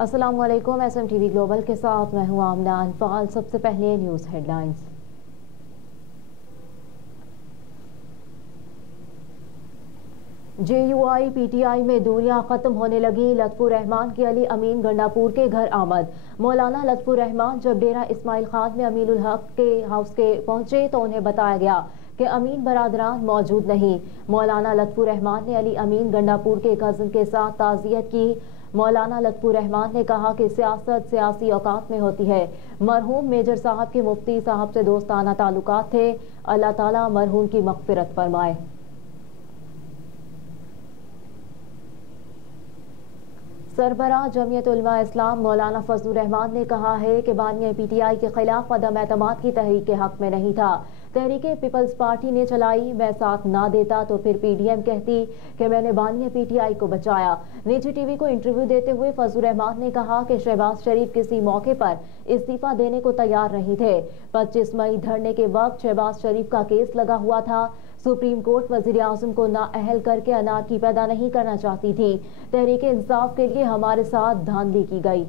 अस्सलाम वालेकुम। SMTV global के साथ मैं हूं आमना अनफाल। सबसे पहले न्यूज़ हेडलाइंस। JUI PTI में दूरियां खत्म होने लगी। लत्फुर रहमान की अली अमीन गंडापुर के घर आमद। मौलाना लत्फुर रहमान जब डेरा इस्माइल खान में अमीनुल हक के हाउस के पहुंचे तो उन्हें बताया गया कि अमीन बरादरान मौजूद नहीं। मौलाना लत्फुर रहमान ने अली अमीन गंडापुर के कज़न के साथ ताज़ियत की। मौलाना लत्फुर रहमान ने कहा कि सियासत सियासी औकात में होती है। मरहूम मेजर साहब के मुफ्ती साहब से दोस्ताना ताल्लुकात थे। अल्लाह ताला मरहूम की मग़फ़िरत फरमाए। सरबराह जमीयत उलमा इस्लाम मौलाना फजलुर रहमान ने कहा है कि बानिया PTI के खिलाफ अदम एतमाद की तहरीक के हक में नहीं था। तहरीक पीपल्स पार्टी ने चलाई, मैं साथ ना देता तो फिर PDM कहती कि मैंने बानिया PTI को बचाया। निजी TV को इंटरव्यू देते हुए फजलुर रहमान ने कहा कि शहबाज शरीफ किसी मौके पर इस्तीफा देने को तैयार नहीं थे। 25 मई धरने के वक्त शहबाज शरीफ का केस लगा हुआ था। सुप्रीम कोर्ट वजीर आज़म को नाअहल करके अनारकी पैदा नहीं करना चाहती थी। तहरीक इंसाफ के लिए हमारे साथ धांधली की गई।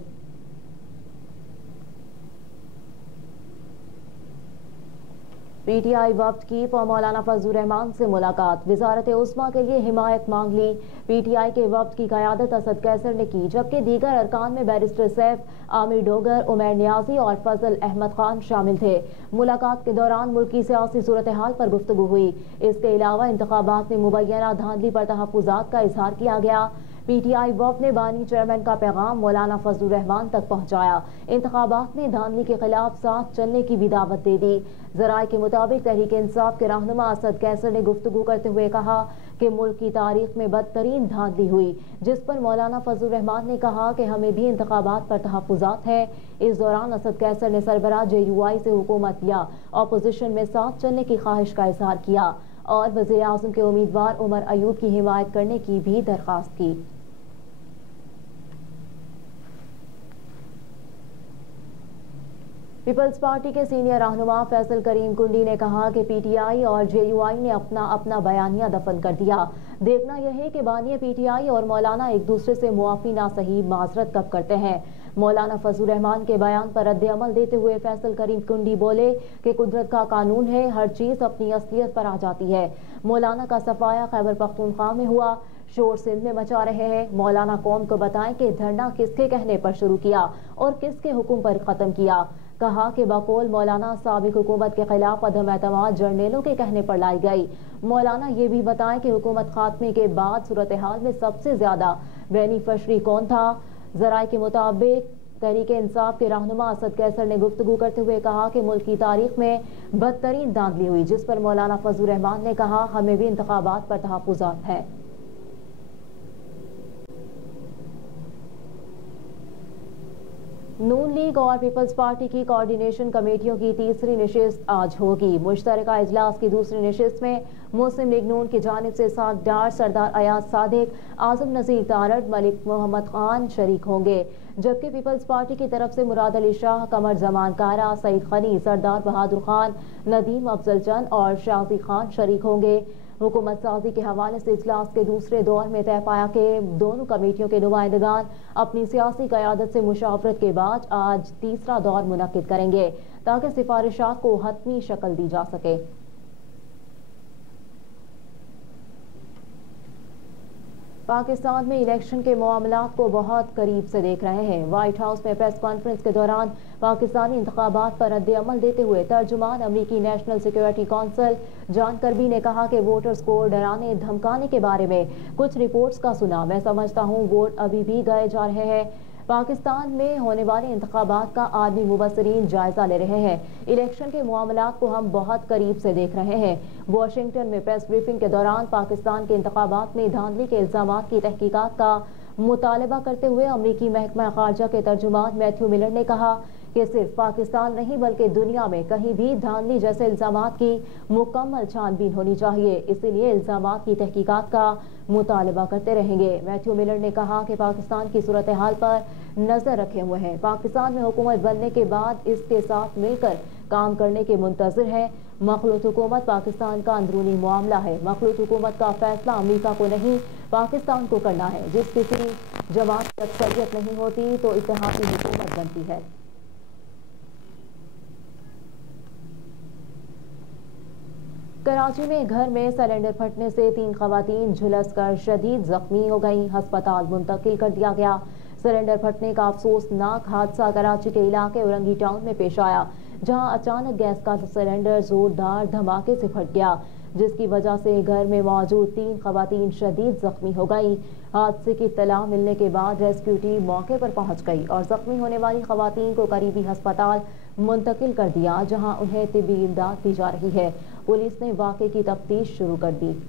PTI वफ्द की मौलाना फजलुर रहमान से मुलाकात। वजारत उस्मा के लिए हिमायत मांग ली। PTI के वफ्द की क़यादत असद कैसर ने की, जबकि दीगर अरकान में बैरिस्टर सैफ, आमिर डोगर, उमर नियाजी और फजल अहमद खान शामिल थे। मुलाकात के दौरान मुल्क की सियासी सूरत हाल पर गुफ्तगू हुई। इसके अलावा इंतखाबात में मुबैना धांधली पर तहफ़्फ़ुज़ात का इजहार किया गया। PTI वफ्द ने बानी चेयरमैन का पैगाम मौलाना फजलुर रहमान तक पहुँचाया। इंतखाबात में धांधली के खिलाफ साथ चलने की भी दावत दे दी। ज़राए के मुताबिक तहरीक इंसाफ के रहनुमा असद कैसर ने गुफ्तगू करते हुए कहा कि मुल्क की तारीख में बदतरीन धांधली हुई, जिस पर मौलाना फजलुर रहमान ने कहा कि हमें भी इंतखाबात पर तहफ़्फ़ुज़ात है। इस दौरान असद कैसर ने सरबराह JUI से हुकूमत या अपोजिशन में साथ चलने की ख्वाहिश का इजहार किया और वज़ीर आज़म के उम्मीदवार उमर अयूब की हिमायत करने की भी दरख्वास्त की। पीपल्स पार्टी के सीनियर रहनुमा फैसल करीम कुंडी ने कहा कि PTI और JUI ने अपना अपना बयानिया दफन कर दिया। देखना यह है कि बानिया PTI और मौलाना एक दूसरे से मुआफ़ी ना सही माजरत कब करते हैं। मौलाना फजलुर रहमान के बयान पर रद्द अमल देते हुए फैसल करीम कुंडी बोले कि कुदरत का कानून है, हर चीज़ अपनी असलियत पर आ जाती है। मौलाना का सफाया खैबर पख्तूनख्वा में हुआ, शोर सिंध में मचा रहे हैं। मौलाना कौम को बताएं कि धरना किसके कहने पर शुरू किया और किसके हुक्म पर ख़त्म किया। कहा कि बकौल मौलाना साबिक हुकूमत के खिलाफ अदम एतमाद जर्नेलों के कहने पर लाई गई। मौलाना ये भी बताएं कि हुकूमत खात्मे के बाद सूरत हाल में सबसे ज्यादा बेनिफिशरी कौन था। ज़राए के मुताबिक तहरीक इंसाफ के रहनुमा असद कैसर ने गुफ्तगू करते हुए कहा कि मुल्क की तारीख में बदतरीन धांधली हुई, जिस पर मौलाना फजलुर रहमान ने कहा हमें भी इंतखाबात पर तहफ़्फ़ुज़ात है। नून लीग और पीपल्स पार्टी की कोऑर्डिनेशन कमेटियों की तीसरी नशिस्त आज होगी। मुश्तरका इजलास की दूसरी नशिस्त में मुस्लिम लीग नून की जानिब से साक डार, सरदार अयाज सादिक, आजम नज़ीर तारड़, मलिक मोहम्मद खान शरीक होंगे, जबकि पीपल्स पार्टी की तरफ से मुराद अली शाह, कमर जमान कारा, सईद खनी, सरदार बहादुर खान, नदीम अफजल चंद और शाजी खान शरीक होंगे। हुकूमत साजी के हवाले से इजलास के दूसरे दौर में तय पाया कि दोनों कमेटियों के नुमाइंदगान अपनी सियासी क़यादत से मुशावरत के बाद आज तीसरा दौर मुनक्किद करेंगे ताकि सिफारिशात को हतमी शक्ल दी जा सके। पाकिस्तान में इलेक्शन के मामलात को बहुत करीब से देख रहे हैं। व्हाइट हाउस में प्रेस कॉन्फ्रेंस के दौरान पाकिस्तानी इंतखाबात पर रद्द अमल देते हुए तर्जुमान अमरीकी national security council John Kirby ने कहा कि वोटर्स को डराने धमकाने के बारे में कुछ रिपोर्ट्स का सुना। मैं समझता हूँ वोट अभी भी गए जा रहे हैं। पाकिस्तान में होने वाले इंतखाबात का आदमी मुबसरीन जायजा ले रहे हैं। इलेक्शन के मामलात को हम बहुत करीब से देख रहे हैं। वाशिंगटन में प्रेस ब्रीफिंग के दौरान पाकिस्तान के इंतखाबात में धांधली के इल्जामात की तहकीकात का मुतालबा करते हुए अमरीकी महकमा खारजा के तर्जुमान मैथ्यू मिलर ने कहा कि सिर्फ पाकिस्तान नहीं बल्कि दुनिया में कहीं भी धांधली जैसे इल्जामात की मुकम्मल छानबीन होनी चाहिए, इसीलिए इल्जामात की तहकीकात का मुतालबा करते रहेंगे। मैथ्यू मिलर ने कहा कि पाकिस्तान की सूरत हाल पर नजर रखे हुए हैं। पाकिस्तान में हुकूमत बनने के बाद इसके साथ मिलकर काम करने के मुंतज़िर है। मखलूत हुकूमत पाकिस्तान का अंदरूनी मामला है। मखलूत हुकूमत का फैसला अमेरिका को नहीं पाकिस्तान को करना है। जिस किसी जमात की अक्सरियत नहीं होती तो इत्तेहादी हुकूमत बनती है। कराची में घर में सिलेंडर फटने से 3 खवातीन झुलसकर शदीद जख्मी हो गईं। अस्पताल मुंतकिल कर दिया गया। सिलेंडर फटने का अफसोसनाक हादसा कराची के इलाके औरंगी टाउन में पेश आया, जहां अचानक गैस का सिलेंडर जोरदार धमाके से फट गया, जिसकी वजह से घर में मौजूद 3 खवातीन शदीद जख्मी हो गईं। हादसे की इत्तला मिलने के बाद रेस्क्यू टीम मौके पर पहुंच गई और जख्मी होने वाली खवातीन को करीबी अस्पताल मुंतकिल कर दिया, जहां उन्हें तिब्बी इमदाद दी जा रही है। पुलिस ने वाक़े की तफ्तीश शुरू कर दी।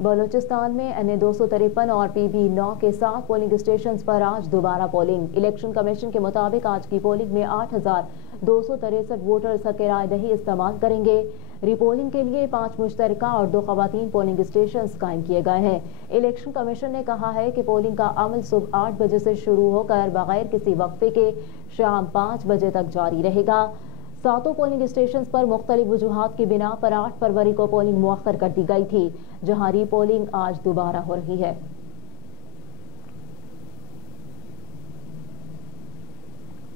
बलूचिस्तान में NA 253 और PB 9 के साथ पोलिंग स्टेशन पर आज दोबारा पोलिंग। इलेक्शन कमीशन के मुताबिक आज की पोलिंग में 8,263 वोटर्स हक़ राय दही इस्तेमाल करेंगे। रिपोलिंग के लिए 5 मुश्तरका और 2 खवातीन पोलिंग स्टेशन कायम किए गए हैं। इलेक्शन कमीशन ने कहा है कि पोलिंग का अमल सुबह 8 बजे से शुरू होकर बगैर किसी वक्फे के शाम 5 बजे तक जारी रहेगा। 7 पोलिंग स्टेशन पर मुख्तलिफ वजूहात की बिना पर 8 फरवरी को पोलिंग मुअख्खर कर दी गई थी, जहां रीपोलिंग आज दोबारा हो रही है।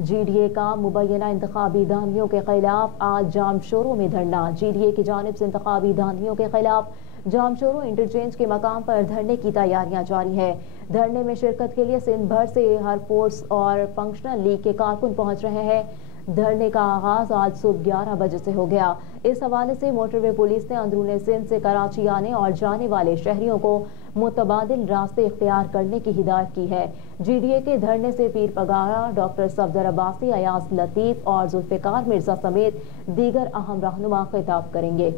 GDA का मुबैना इंतखाबी धांधियों के खिलाफ आज जामशोरों में धरना। GDA की जानिब से इंतखाबी धांधियों के खिलाफ जामशोरों इंटरचेंज के मकाम पर धरने की तैयारियां जारी है। धरने में शिरकत के लिए सिंध भर से हर फोर्स और फंक्शनल लीग के कारकुन पहुंच रहे हैं। धरने का आगाज आज सुबह 11 बजे से हो गया। इस हवाले से मोटरवे पुलिस ने अंदरूनी सिंध से कराची आने और जाने वाले शहरियों को मुतबादिल रास्ते इख्तियार करने की हिदायत की है। GDA के धरने से पीर पगारा, डॉक्टर सफदर अब्बासी, अयाज लतीफ और जुल्फिकार मिर्जा समेत दीगर अहम रहनुमा खिताब करेंगे।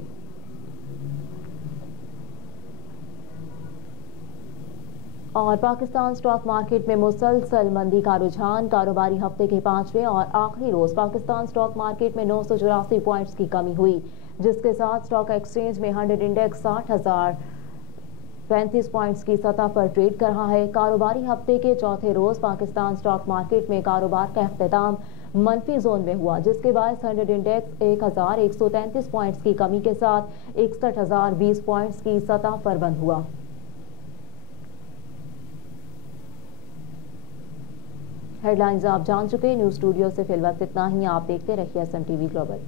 और पाकिस्तान स्टॉक मार्केट में मुसलसल मंदी का रुझान। कारोबारी हफ्ते के 5वें और आखिरी रोज पाकिस्तान स्टॉक मार्केट में 984 पॉइंट्स की कमी हुई, जिसके साथ स्टॉक एक्सचेंज में 100 इंडेक्स 60,035 पॉइंट्स की सतह पर ट्रेड कर रहा है। कारोबारी हफ्ते के चौथे रोज पाकिस्तान स्टॉक मार्केट में कारोबार का अख्तिताम मनफी जोन में हुआ, जिसके बाद 100 इंडेक्स 1133 पॉइंट्स की कमी के साथ 61,020 पॉइंट्स की सतह पर बंद हुआ। हेडलाइंस आप जान चुके। न्यूज़ स्टूडियो से फिलहाल इतना ही। आप देखते रहिए SMTV ग्लोबल।